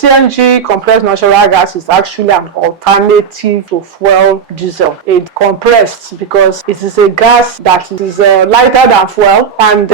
CNG, compressed natural gas, is actually an alternative to fuel diesel. It's compressed because it is a gas that is lighter than fuel, and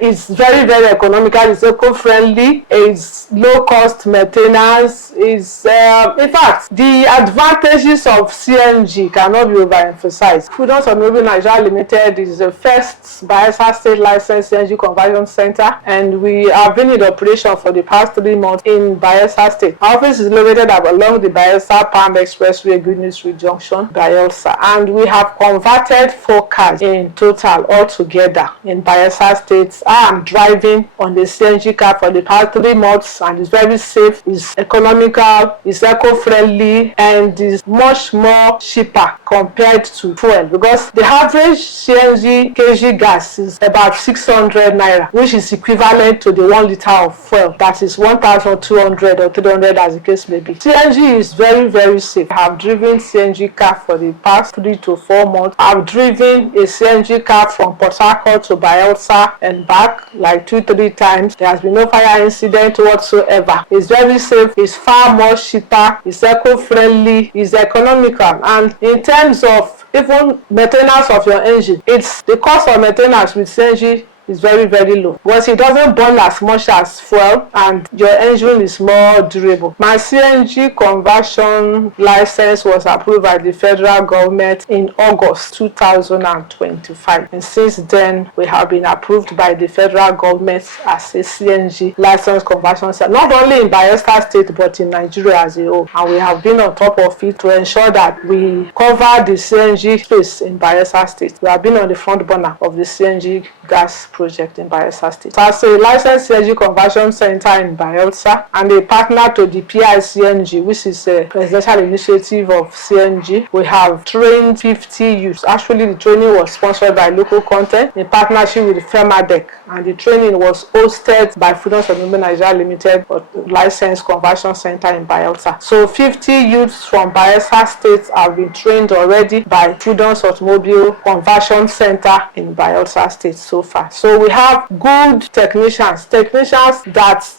it's very, very economical. It's eco-friendly. It's low-cost maintenance. It's in fact, the advantages of CNG cannot be overemphasized. Prudence Automobile Nigeria Limited is the first Bayelsa State licensed CNG conversion center, and we have been in operation for the past 3 months in Bayelsa State. Our office is located along the Bayelsa Palm Expressway, Greenwich Street Junction, Bayelsa, and we have converted 4 cars in total altogether in Bayelsa State. I am driving on the CNG car for the past 3 months, and it's very safe, it's economical, it's eco-friendly, and is much more cheaper compared to fuel, because the average CNG kg gas is about 600 naira, which is equivalent to the 1 liter of fuel, that is 1,200 or 300 as the case may be. CNG is very, very safe. I have driven CNG car for the past 3 to 4 months. I've driven a CNG car from Port Harcourt to Bayelsa and back like 2-3 times. There has been no fire incident whatsoever. It's very safe, it's far more cheaper, it's eco-friendly, it's economical, and in terms of even maintenance of your engine, it's the cost of maintenance with CNG is very, very low because it doesn't burn as much as fuel, and your engine is more durable. My CNG conversion license was approved by the federal government in August 2025, and since then we have been approved by the federal government as a CNG license conversion center, not only in Bayelsa State but in Nigeria as a whole, and we have been on top of it to ensure that we cover the CNG space in Bayelsa State. We have been on the front burner of the CNG gas project in Bayelsa State. So as a licensed CNG conversion center in Bayelsa and a partner to the CNG, which is a presidential initiative of CNG, we have trained 50 youths. Actually, the training was sponsored by local content in partnership with FEMADEC, and the training was hosted by Prudence Automobile Nigeria Limited, a licensed conversion center in Bayelsa. So 50 youths from Bayelsa State have been trained already by Prudence Automobile Conversion Center in Bayelsa State so far. So we have good technicians that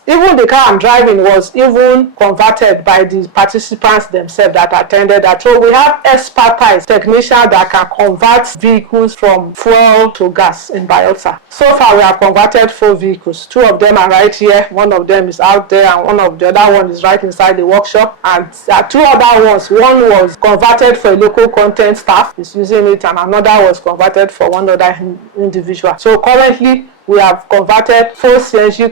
even the car I'm driving was even converted by the participants themselves that attended that. So we have expertise technicians that can convert vehicles from fuel to gas in Bayelsa. So far we have converted 4 vehicles. 2 of them are right here, 1 of them is out there, and one of the other one is right inside the workshop, and there are 2 other ones. One was converted for a local content staff is using it, and another was converted for one other individual. So currently we have converted 4 CNG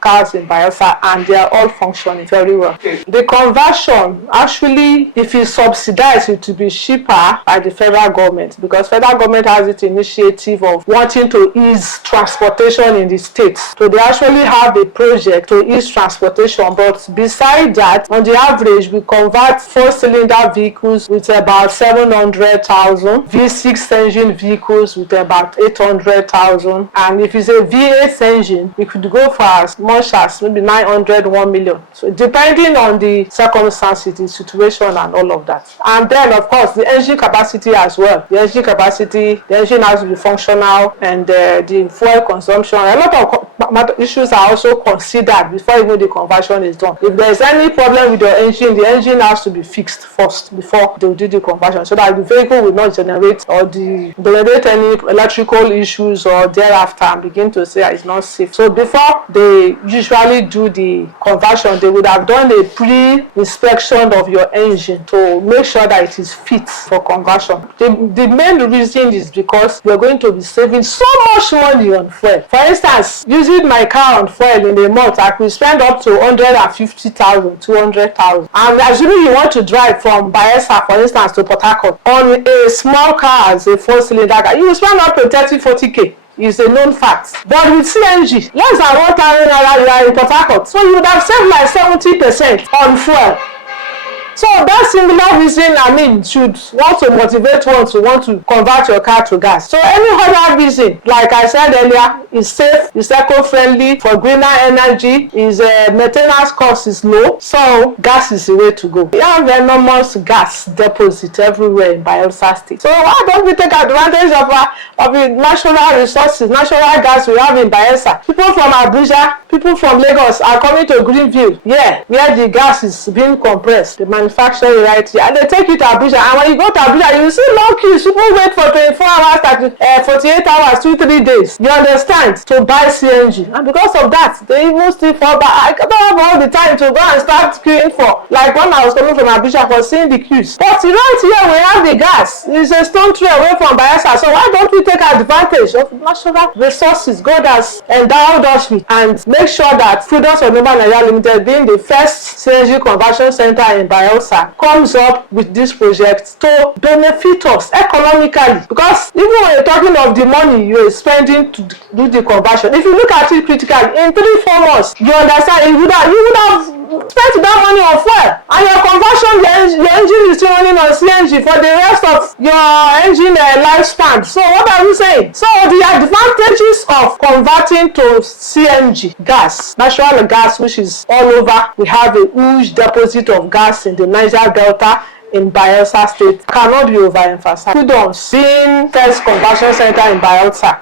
cars in Bayelsa, and they are all functioning very well. The conversion, actually, if it's subsidized, it will be cheaper by the federal government, because federal government has its initiative of wanting to ease transportation in the states. So they actually have a project to ease transportation, but beside that, on the average, we convert 4-cylinder vehicles with about 700,000, V6 engine vehicles with about 800,000, and if it's a V8 engine, we could go for as much as maybe 900, 1 million. So depending on the circumstances, the situation, and all of that. And then, of course, the engine capacity as well. The engine has to be functional, and the fuel consumption. A lot of issues are also considered before even the conversion is done. If there is any problem with your engine, the engine has to be fixed first before they will do the conversion, so that the vehicle will not generate any electrical issues or thereafter and begin to say it's not safe. So before they usually do the conversion, they would have done a pre-inspection of your engine to make sure that it is fit for conversion. The main reason is because you're going to be saving so much money on fuel. For instance, using my car on fuel in a month, I could spend up to 150,000, 200,000. And assuming you want to drive from Bayelsa, for instance, to Port Harcourt on a small car as a 4-cylinder car, you will spend up to 30-40k. Is a known fact. But with CNG, less than 1,000 naira you are in Port Harcourt, so you would have saved like 70% on fuel. So that singular reason, I mean, should want to motivate one to want to convert your car to gas. So any other reason, like I said earlier, is safe, is eco-friendly, for greener energy, is maintenance cost is low. So gas is the way to go. We have enormous gas deposit everywhere in Bayelsa State. So why don't we take advantage of the natural resources, natural gas we have in Bayelsa? People from Abuja, people from Lagos are coming to Greenville, where the gas is being compressed. The manufacturing right here, and they take you to Abuja, and when you go to Abuja, you see long queues. People wait for 24 hours, 48 hours, 2-3 days. You understand? To buy CNG, and because of that, they even still fall back. I don't have all the time to go and start queuing for, like when I was coming from Abuja, for seeing the queues. But right here we have the gas. It's a stone throw away from Bayelsa. So why don't we take advantage of natural resources God has endowed us with, and make sure that Freedom Sonoma Nigeria Limited, being the first CNG conversion center in Bayelsa, comes up with this project to benefit us economically? Because even when you're talking of the money you're spending to do the conversion, if you look at it critically, in 3-4 months, you understand, you would have spent that money on fuel, and your conversion, your engine is still running on CNG for the rest of your engine lifespan. So what are we saying? So the advantages of converting to CNG gas, natural gas, which is all over, we have a huge deposit of gas in the Niger Delta, in Bayelsa State, cannot be overemphasized. We don't see first conversion center in Bayelsa.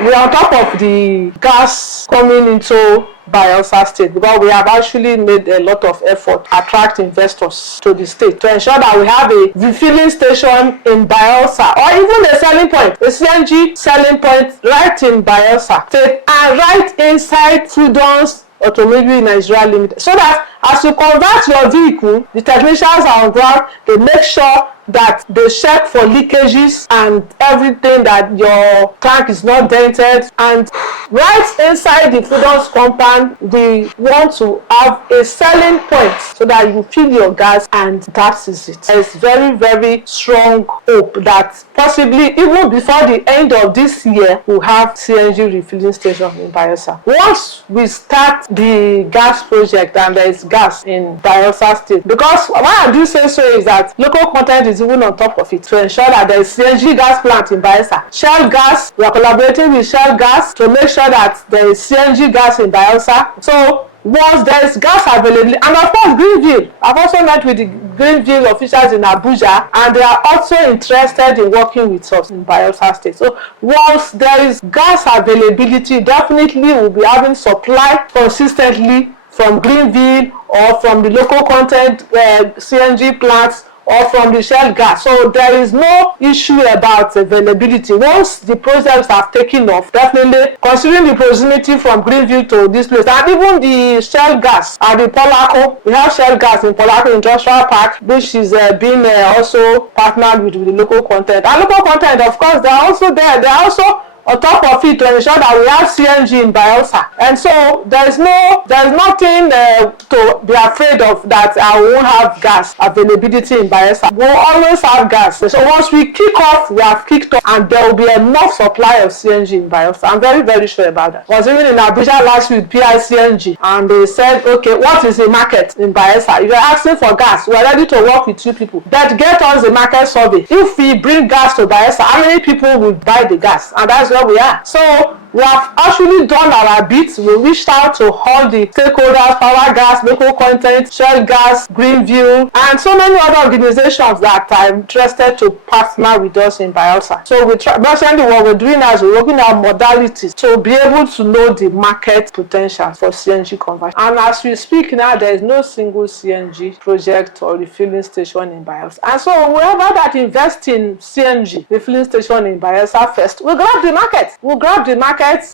We are on top of the gas coming into Bayelsa State, because we have actually made a lot of effort to attract investors to the state to ensure that we have a refilling station in Bayelsa, or even a selling point, a CNG selling point right in Bayelsa State, and right inside Freedom's Automobile Nigeria Limited, so that as you convert your vehicle, the technicians are on ground. They make sure that they check for leakages and everything, that your tank is not dented. And right inside the Freedom's compound, we want to have a selling point so that you fill your gas, and that is it. There is very, very strong hope that possibly even before the end of this year, we'll have CNG refilling station in Bayelsa. Once we start the gas project and there is gas in Bayelsa State, because why I do say so is that local content is even on top of it, to ensure that there is CNG gas plant in Bayelsa. Shell Gas, we are collaborating with Shell Gas to make sure that there is CNG gas in Bayelsa. So once there is gas availability, and of course Greenville, I've also met with the Greenville officials in Abuja, and they are also interested in working with us in Bayelsa State. So once there is gas availability, definitely we'll be having supply consistently from Greenville or from the local content CNG plants, or from the Shell Gas. So there is no issue about availability. Once the projects have taken off, definitely, considering the proximity from Greenville to this place, and even the Shell Gas at the Polaco, we have Shell Gas in Polaco Industrial Park, which is being also partnered with the local content. And local content, of course, they are also there. They are also on top of it to ensure that we have CNG in Bayelsa. And so there is nothing to be afraid of, that I won't have gas availability in Bayelsa. We'll always have gas. So once we kick off, we have kicked off, and there will be enough supply of CNG in Bayelsa. I'm very, very sure about that. I was even in Abuja last week, PICNG, and they said, okay, what is the market in Bayelsa? If you're asking for gas, we're ready to work with you people. But get us the market survey. If we bring gas to Bayelsa, how many people will buy the gas? And that's where we are. So we have actually done our bit. We reached out to all the stakeholders, Power Gas, local content, Shell Gas, Greenville, and so many other organizations that are interested to partner with us in Bayelsa. So basically what we're doing now is we're working out modalities to be able to know the market potential for CNG conversion. And as we speak now, there is no single CNG project or refilling station in Bayelsa. And so whoever that invests in CNG refilling station in Bayelsa first, we'll grab the market.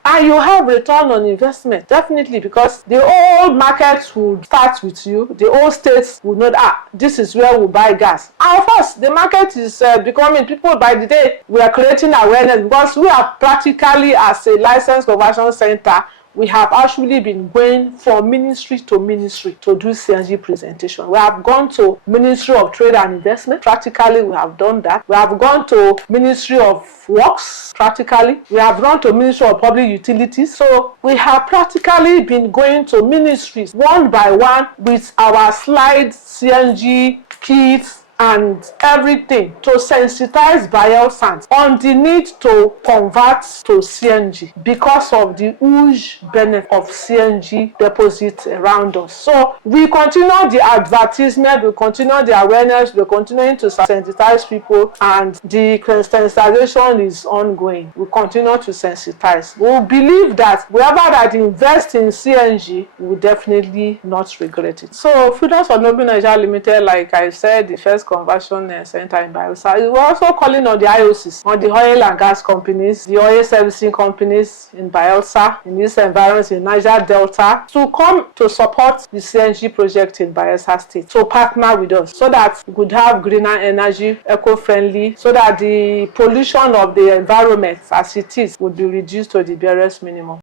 And you have return on investment, definitely, because the old markets will start with you. The old states will know that this is where we buy gas. And of course, the market is becoming, people by the day, we are creating awareness, because we are practically, as a licensed conversion center, we have actually been going from ministry to ministry to do CNG presentation. We have gone to Ministry of Trade and Investment. Practically, we have done that. We have gone to Ministry of Works. Practically, we have gone to Ministry of Public Utilities. So we have practically been going to ministries one by one with our slide CNG kits and everything to sensitize Bayelsans on the need to convert to CNG because of the huge benefit of CNG deposits around us. So we continue the advertisement, we continue the awareness, we continue to sensitize people, and the sensitization is ongoing. We continue to sensitize. We believe that whoever that invests in CNG will definitely not regret it. So Freedom Noble Nigeria Limited, like I said, the first conversion center in Bayelsa. We're also calling on the IOCs, on the oil and gas companies, the oil servicing companies in Bayelsa, in these environments in Niger Delta, to come to support the CNG project in Bayelsa State, to partner with us so that we could have greener energy, eco-friendly, so that the pollution of the environment as it is would be reduced to the barest minimum.